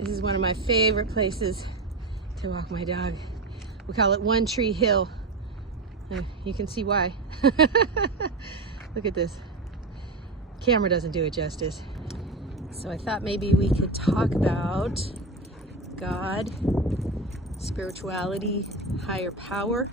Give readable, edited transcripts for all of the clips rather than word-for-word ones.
This is one of my favorite places to walk my dog. We call it One Tree Hill. You can see why. Look at this. Camera doesn't do it justice. So I thought maybe we could talk about God, spirituality, higher power.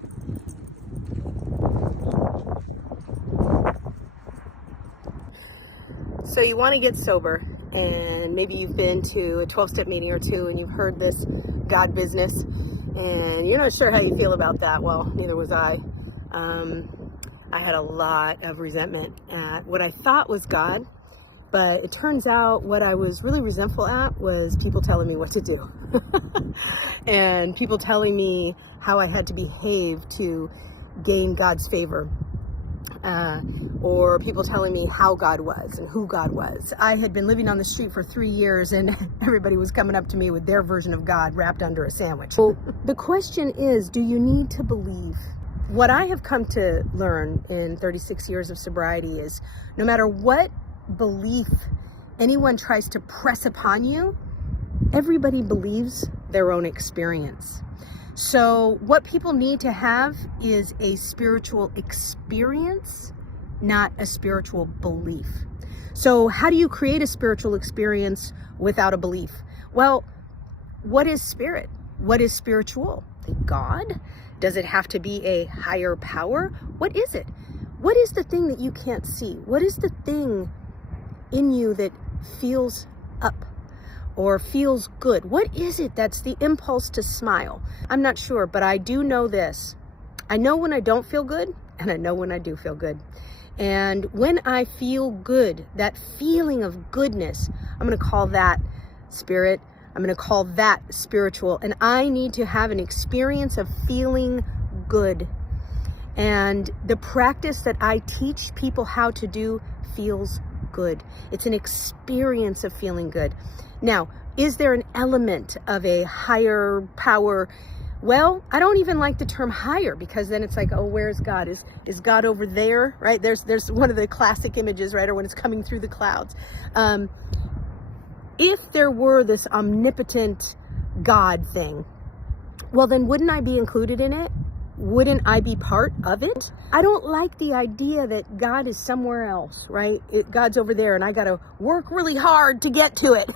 So you want to get sober, and maybe you've been to a 12-step meeting or two and you've heard this God business and you're not sure how you feel about that. Well, neither was I. I had a lot of resentment at what I thought was God, but it turns out what I was really resentful at was people telling me what to do and people telling me how I had to behave to gain God's favor. Or people telling me how God was and who God was. I had been living on the street for 3 years and everybody was coming up to me with their version of God wrapped under a sandwich. So the question is, do you need to believe? What I have come to learn in 36 years of sobriety is no matter what belief anyone tries to press upon you, everybody believes their own experience. So what people need to have is a spiritual experience, not a spiritual belief. So how do you create a spiritual experience without a belief? Well, what is spirit? What is spiritual? God? Does it have to be a higher power? What is it? What is the thing that you can't see? What is the thing in you that feels up or feels good? What is it that's the impulse to smile? I'm not sure, but I do know this. I know when I don't feel good, and I know when I do feel good. And when I feel good, that feeling of goodness, I'm going to call that spirit. I'm going to call that spiritual. And I need to have an experience of feeling good. And the practice that I teach people how to do feels good. It's an experience of feeling good. Now, is there an element of a higher power? Well, I don't even like the term higher, because then it's like, oh, where's God? Is God over there, right? There's one of the classic images, right? Or when it's coming through the clouds. If there were this omnipotent God thing, well, then wouldn't I be included in it? Wouldn't I be part of it? I don't like the idea that God is somewhere else, right? God's over there and I got to work really hard to get to it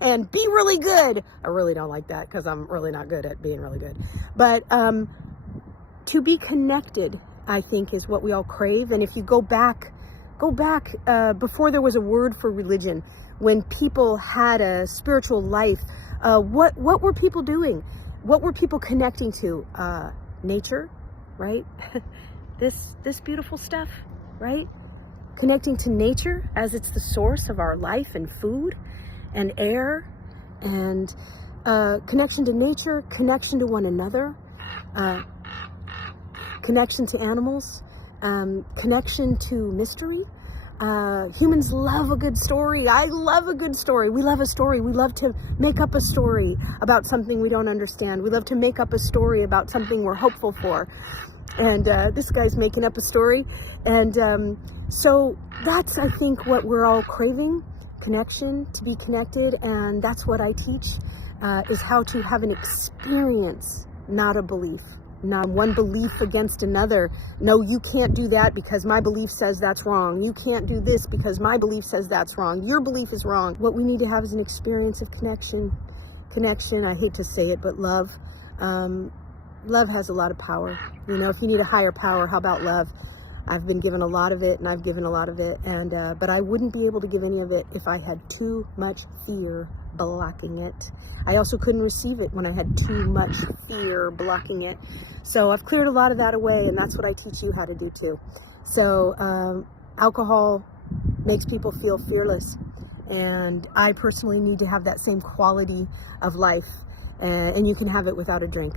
and be really good. I really don't like that because I'm really not good at being really good. But to be connected, I think, is what we all crave. And if you go back before there was a word for religion, when people had a spiritual life, what were people doing? What were people connecting to? Nature, right? this beautiful stuff, right? Connecting to nature as it's the source of our life and food and air, and connection to nature, connection to one another, connection to animals, connection to mystery. Humans love a good story. I love a good story. We love a story. We love to make up a story about something we don't understand. We love to make up a story about something we're hopeful for. And this guy's making up a story. And so that's, I think, what we're all craving, connection, to be connected. And that's what I teach, is how to have an experience, not a belief. Not one belief against another. No, you can't do that because my belief says that's wrong. You can't do this because my belief says that's wrong. Your belief is wrong. What we need to have is an experience of connection. Connection, I hate to say it, but love. Love has a lot of power. You know, if you need a higher power, how about love? I've been given a lot of it, and I've given a lot of it, and but I wouldn't be able to give any of it if I had too much fear blocking it. I also couldn't receive it when I had too much fear blocking it. So I've cleared a lot of that away, and that's what I teach you how to do too. So alcohol makes people feel fearless, and I personally need to have that same quality of life, and you can have it without a drink.